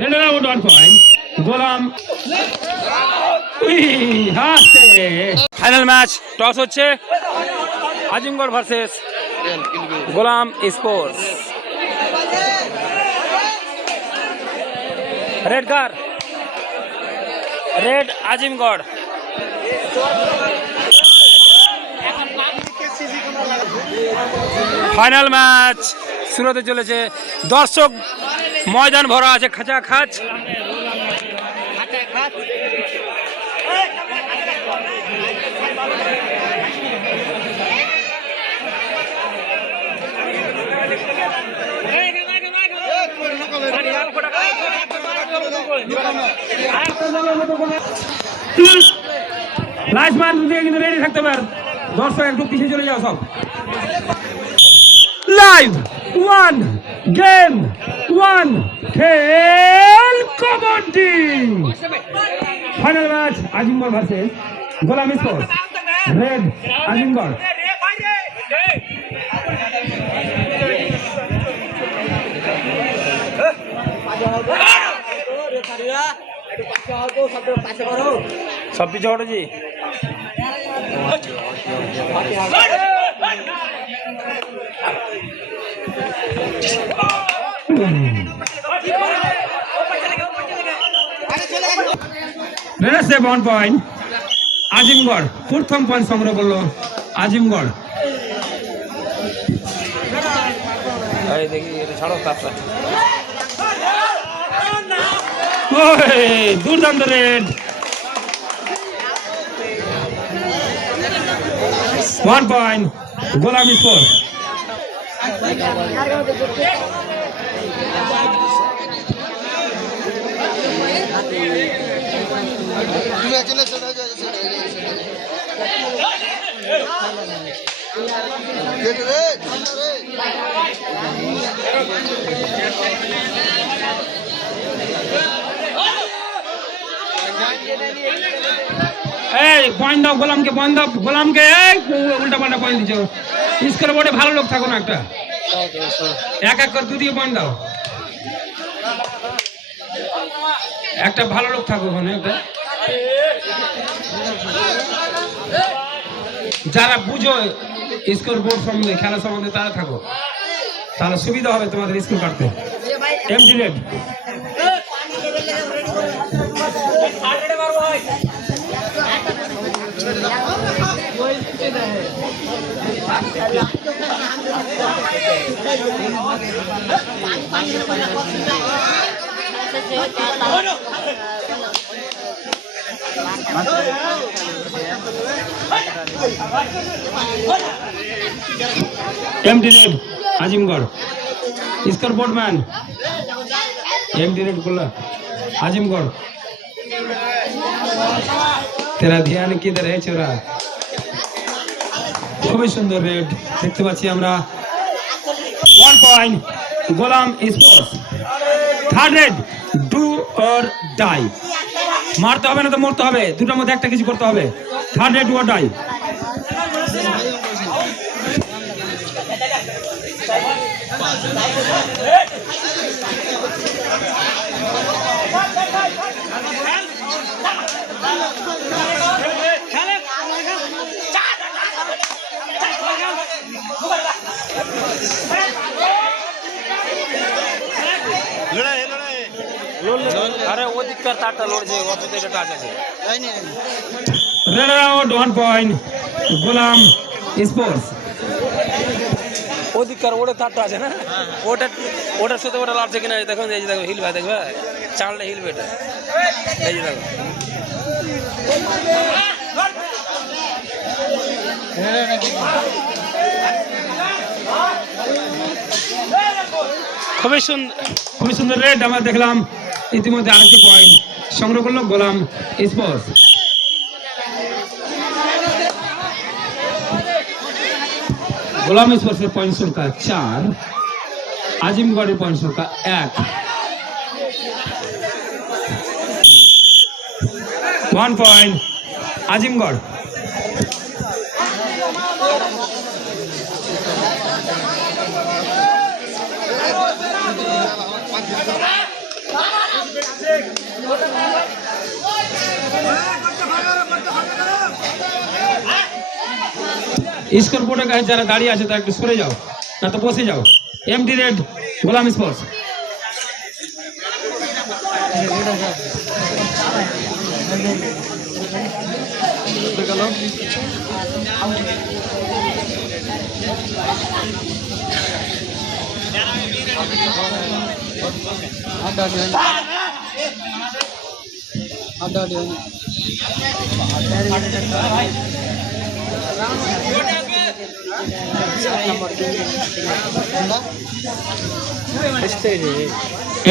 Red out 1 point গোলাম হাসে। Final match toss হচ্ছে Azamgarh versus Ghulam Sports. Red car red Azamgarh. Final match শুরু হতে চলেছে। দর্শক ময়দান ভরা আছে খাঁচা খাচ। লাস্ট ম্যাচ দিয়ে কিন্তু রেডি থাকতে পার। দর্শক একটু পিছিয়ে চলে যাও সব। লাইভ ওয়ান গেম ওয়ান খেল kabaddi. Final match আজিমগড় versus Ghulam Sports. Red আজিমগড়। সব পিছিয়ে হটো জি। রেসে 1 পয়েন্ট আজিমগড়। প্রথম পয়েন্ট সংগ্রহ করলো আজিমগড়। দুর্দান্ত red. 1 point Golam sports. Point দাও গোলামকে, পয়েন্ট দাও গোলামকে। উল্টা পাল্টা পয়েন্ট দিচ্ছ। স্কোর বোর্ডে ভালো লোক থাকো না, একটা এক এক করে দুদিকে পয়েন্ট দাও। একটা ভালো লোক থাকো ওখানে, একটা যারা বুঝো স্কোর বোর্ড সম্বন্ধে, খেলা সম্বন্ধে তারা থাকো, তাহলে সুবিধা হবে তোমাদের স্কোর কাটতে। Empty raid. Empty raid Azimgarh. Scoreboard man empty raid बोला आजिमगढ़। तेरा ध्यान किधर है छोरा। খুবই সুন্দর রেড দেখতে পাচ্ছি আমরা। 1 point Golam sports. Third raid do or die. মারতে হবে না তো মরতে হবে, দুটোর মধ্যে একটা কিছু করতে হবে। Third raid do or die. अरे वो दिक्कत आता लोड जे वो तो तेरे टाच আছে रन आउट 1 पॉइंट গোলাম স্পোর্টস। ও দিককার ওটা তারটা আছে না, ওটা ওটার সাথে ওটা লাগছে কিনা দেখো। এই যে দেখো হিল ভাই, দেখবে চালটা হিলবে এটা। এই যে দেখো খুবই সুন্দর রেড আমরা দেখলাম। ইতিমধ্যে আরেকটি পয়েন্ট সংগ্রহ করলো গোলাম স্পোর্টস। গোলাম স্পোর্টসের পয়েন্ট সংখ্যা 4, আজিমগড়ের পয়েন্ট সংখ্যা 1। 1 পয়েন্ট আজিমগড়। স্কোর বোর্ডের কাছে যারা দাঁড়িয়ে আছে তারা একটু সরে যাও, না তো বসে যাও। Empty raid Golam sports.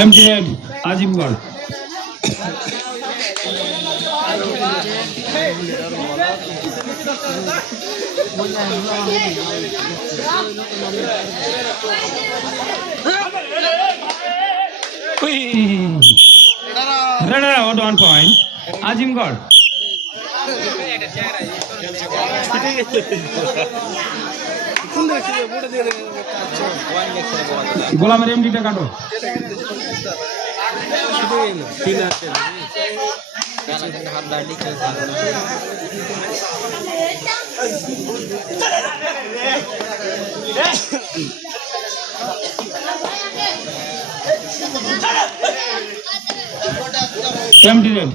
Empty raid Azimgarh. Run out 1 point Azimgarh. গোলামের এমডিটা কাটো। Empty raid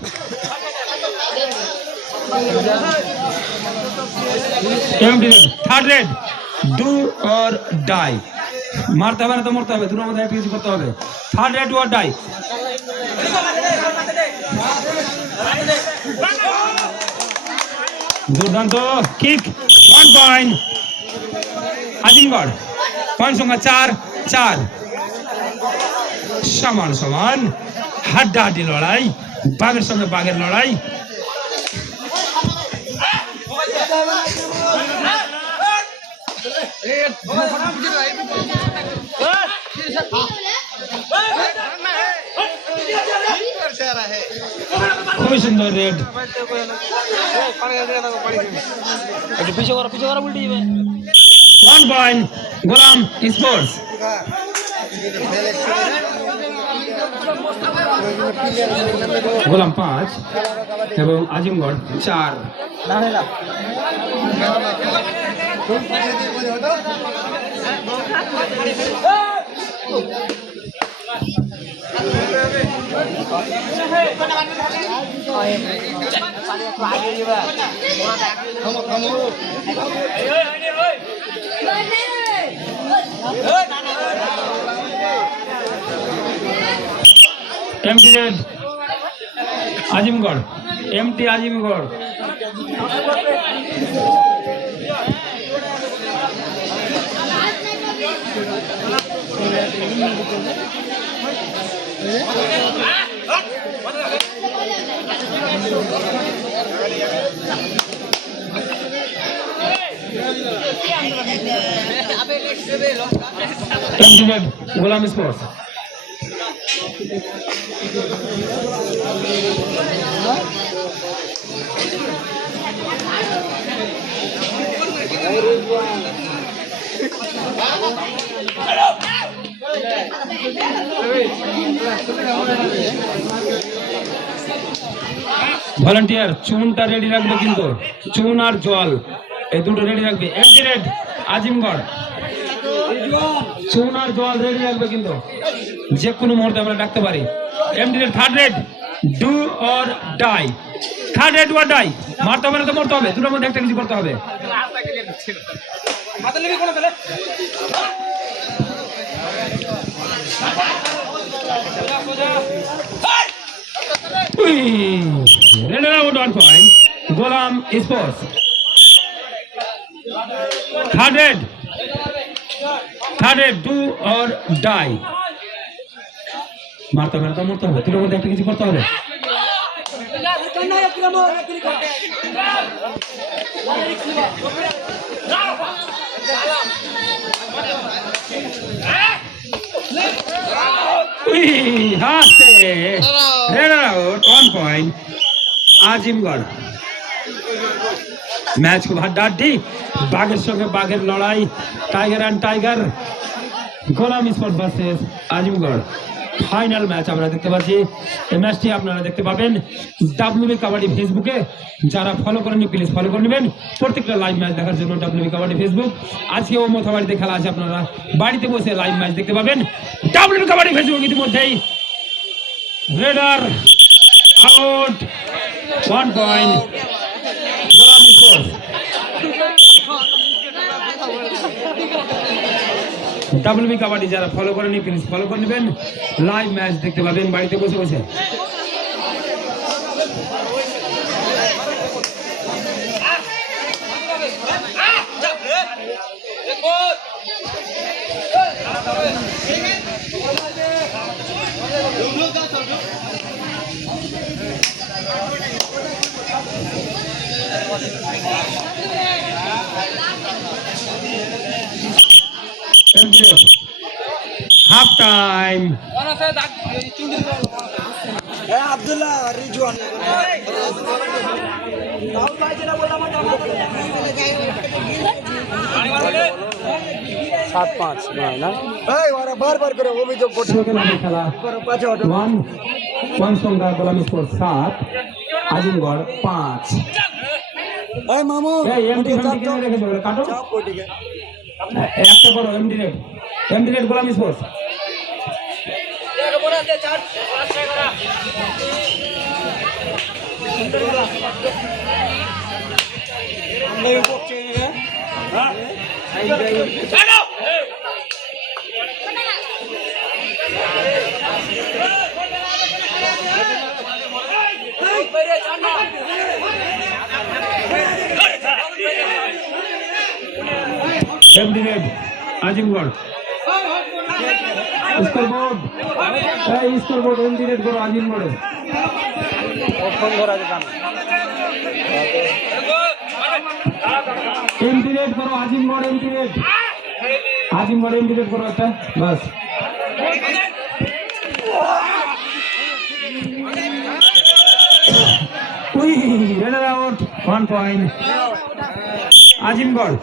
third raid do or die. মারতে হবে না তো মরতে হবে, দুটোর মধ্যে একটা কিছু করতে হবে। Third raid do or die. দুর্দান্ত কিক 1 পয়েন্ট আজিমগড়। পয়েন্ট সংখ্যা 4-4। সমান সমান হাড্ডাহাড্ডি লড়াই, বাঘের সঙ্গে বাঘের লড়াই। খুবই সুন্দর রেড। পিছিয়ে করা উল্টে যাবে। 1 পয়েন্ট গোলাম স্পোর্টস। গোলাম 5 এবং Azimgarh 4। Empty raid Azimgarh. Empty Azimgarh. Empty raid Golam sports. Volunteer চুনটা রেডি রাখবে, কিন্তু চুন আর জল এই দুটো রেডি রাখবে। এমটি রেড আজিমগড় চুন আর জল রেডি রাখবে, কিন্তু যে কোনো মুহূর্তে আমরা ডাকতে পারি। Empty raid third raid do or die. Third raid do or die. মারতে হবে না তো মরতে হবে, দুটোর মধ্যে একটা কিছু করতে হবে। Raid out 1 point Golam sports. Third raid do or die. মারতে হবে না তো মরতে হবে, দুটোর মধ্যে একটা কিছু করতে হবে। Raid out 1 point Azimgarh. Match को हाड्डाहाड्डी, बाघेर संगे बाघेर लड़ाई, tiger and tiger. Golam sports versus Azimgarh. Final match আমরা দেখতে পাচ্ছি। এই ম্যাচটি আপনারা দেখতে পাবেন ডাব্লিউবি কাবাডি ফেসবুকে। যারা ফলো করেননি প্লিজ ফলো করে নেবেন প্রত্যেকটা লাইভ ম্যাচ দেখার জন্য ডাব্লিউবি কাবাডি ফেসবুক। আজকে ও মোথাবাড়িতে খেলা আছে, আপনারা বাড়িতে বসে লাইভ ম্যাচ দেখতে পাবেন ডাব্লিউবি কাবাডি ফেসবুক। ইতিমধ্যেই radar out 1 point Golam sports. WB kabaddi যারা ফলো করেনি প্লিজ ফলো করে নেবেন, লাইভ ম্যাচ দেখতে পাবেন বাড়িতে বসে বসে। Half time. আব্দুল্লাহ রিজওয়ান 7-5 নয় না, ওরা বারবার করে অভিযোগ করছে। খেলা 1 সংখ্যা গোলাম স্পোর্টস 7 আজিমগড় 5। মামু কাটো একটা করো empty raid Golam sports. Empty raid Azimgarh scoreboard empty raid করো আজিমগড়ে। এমডি রেড করো আজিমগড়, আজিমগড় এমডি রেড করো একটা বাস। Raider out 1 point Azimgarh.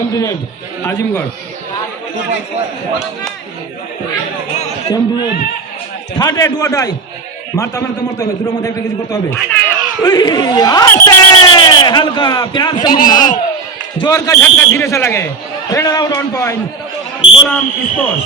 Empty raid Azimgarh, empty raid third raid ওয়াটাই মারতে মারতে মরতে হবে, দুটোর মধ্যে একটা কিছু করতে হবে। हल्का प्यार से मुन्ना, जोर का झटका धीरे से लगे। Raider out 1 point Golam sports.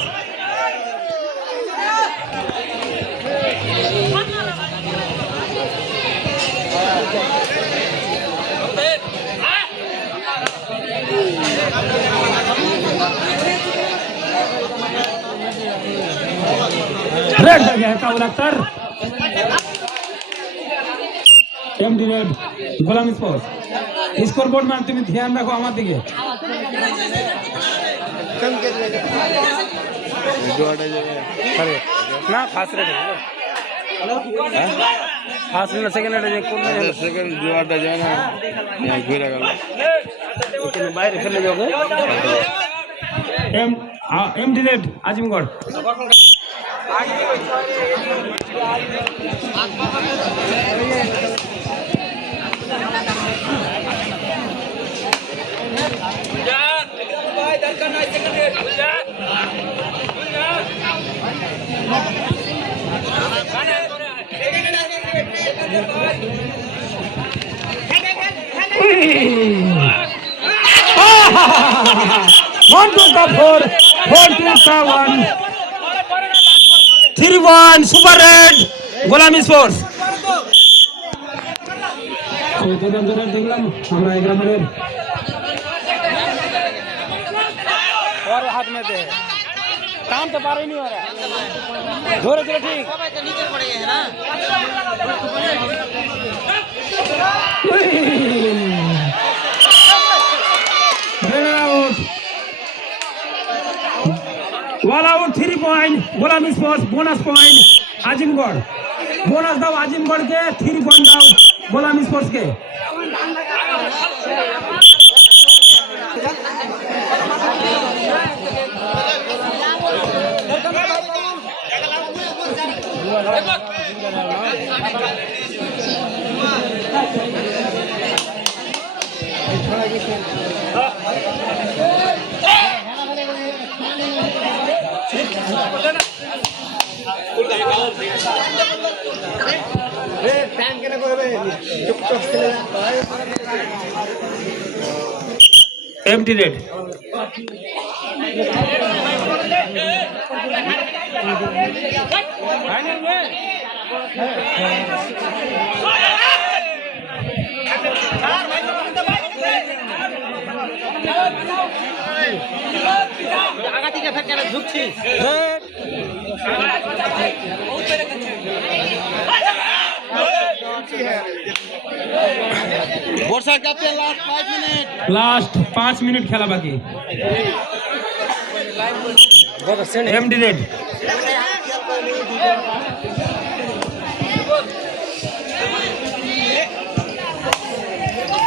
Raid लग गया Kabul Akhtar. Empty raid Golam sports. Scoreboard में तुम ध्यान रखो আমার দিকে। না ফার্স্ট রেড ফার্স্ট না সেকেন্ড রেড কোন সেকেন্ড জোয়ারটা যায় না ঘুরে গেল এখানে বাইরে ফেলে যাবে। Empty raid Azimgarh. One to the 4 to the 1 3-1 Super Red Golam sports. দেখলাম আমরা গ্রামের हाथ में दे काम तो पार ही नहीं हो रहा धोरे चलो ठीक तो नीचे पड़ गए है ना। All out 3 point Golam sports. Bonus point Azimgarh, bonus दाओ আজিমগড় के 3 पॉइंट दाओ गोलाम स्पोर्ट्स के। empty red. Last 5 minute খেলা বাকি। empty red.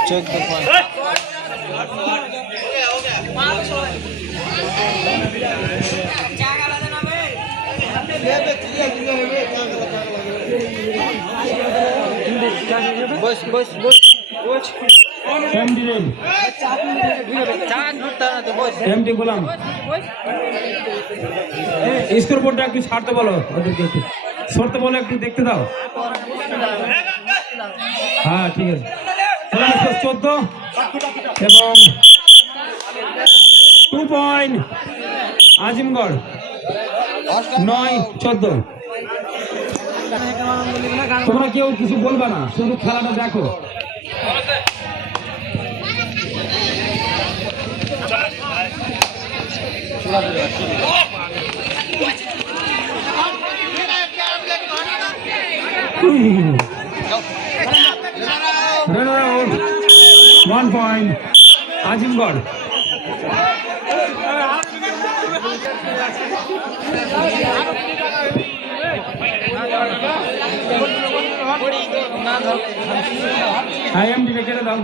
Check the point. empty red. empty Golam. Score বোর্ডটা একটু ছাড়তে বলো, ওদেরকে একটু সরতে বলো, একটু দেখতে দাও। হ্যাঁ ঠিক আছে। 14 এবং 2 পয়েন্ট আজিমগড় 9-14। তোমরা কেউ কিছু বলবা না, শুধু খেলাটা দেখো। Run out. 1 point. Azimgad. I am directed down.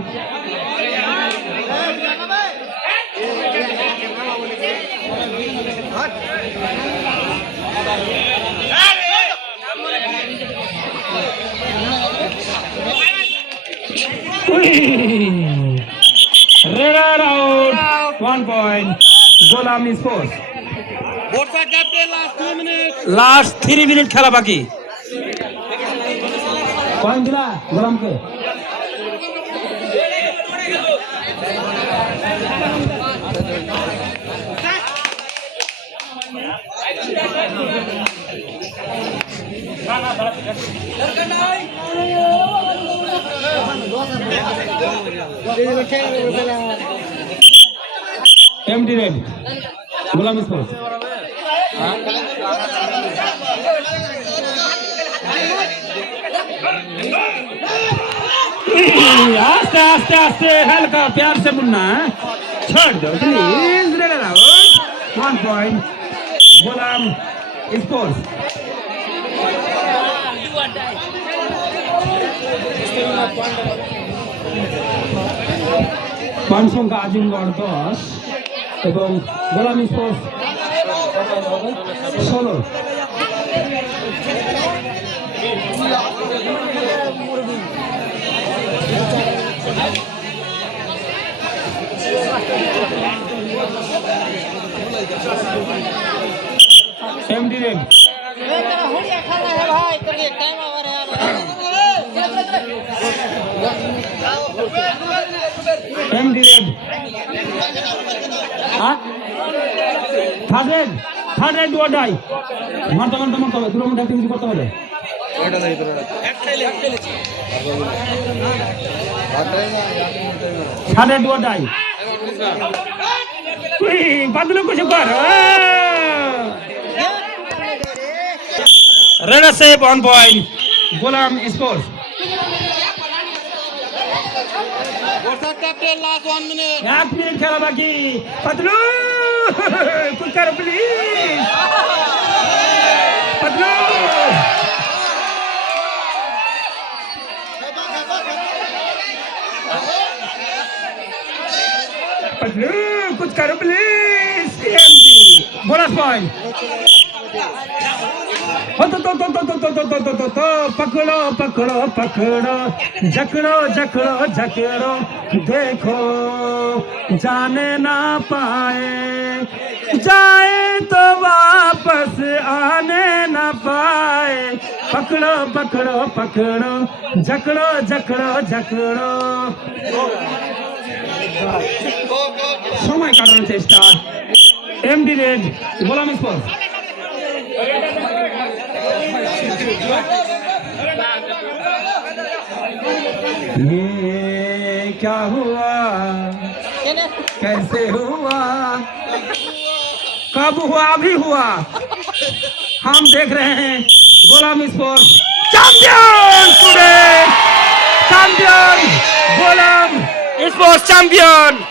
Red out. 1 point. Golam Sports. Last 3 minutes খেলা বাকি। পয়েন্ট দিলা গোলামকে। empty red. Golam Sports. आस्ते आस्ते आस्ते हल्का प्यार से मुन्ना छोड़ दो please. Red out 1 point. Ghulam sports. Point संख्या আজিমগড় 10 এবং গোলাম sports 16। empty red. empty red. third red do or die. মারতে হবে, দুটোর মধ্যে একটা কিছু করতে হবে। third red do or die. বাদলু কিছু কর। রেড আছে 1 point. গোলাম স্পোর্টস। এক মিনিট খেলা বাকি। পাতলু কুছ করো প্লিজ। পাতলু পাতলু কুছ করো প্লিজ। Bonus point. पकड़ो पकड़ो पकड़ो जकड़ो जकड़ो जकड़ो देखो जाने ना पाए जाए तो वापस आने ना पाए पकड़ो पकड़ो पकड़ो जकड़ो जकड़ो जकड़ो সময় কাটানোর চেষ্টা এমডি রেড গোলাম স্পোর্টস ये क्या हुआ कैसे हुआ कब हुआ अभी हुआ हम देख रहे हैं Ghulam sports champion today champion Ghulam sports champion